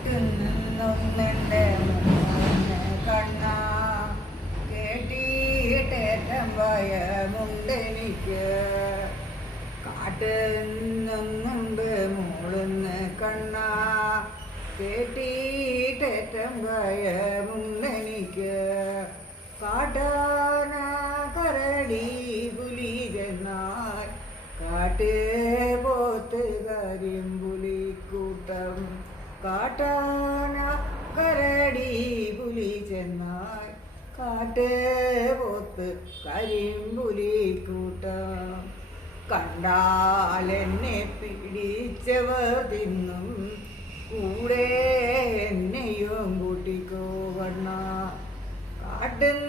കാട്ടിൽ നിന്നൊന്നെൻ്റെ മോനെ കണ്ണ കേട്ടിട്ടേറ്റം ഭയമുണ്ടെനിക്ക്. കാട്ടിൽ നിന്നുണ്ട് മോളെന്ന് കണ്ണ കേട്ടിട്ടേറ്റം ഭയമുണ്ടെനിക്ക്. കാട്ടാന കരടി പുലി ചെന്നാൽ കാട്ടേ പോത്ത് കരിമ്പുലിക്കൂട്ടം. കാട്ടാന കരടി പുലി ചെന്നാൽ കാട്ടേ പോത്ത് കരിമ്പുലിക്കൂട്ടം. കണ്ടാലെന്നെ പിടിച്ചവർ തിന്നും കൂടെ എന്നെയും കൂട്ടിക്കോ വണ്ണ. കാട്ടിൽ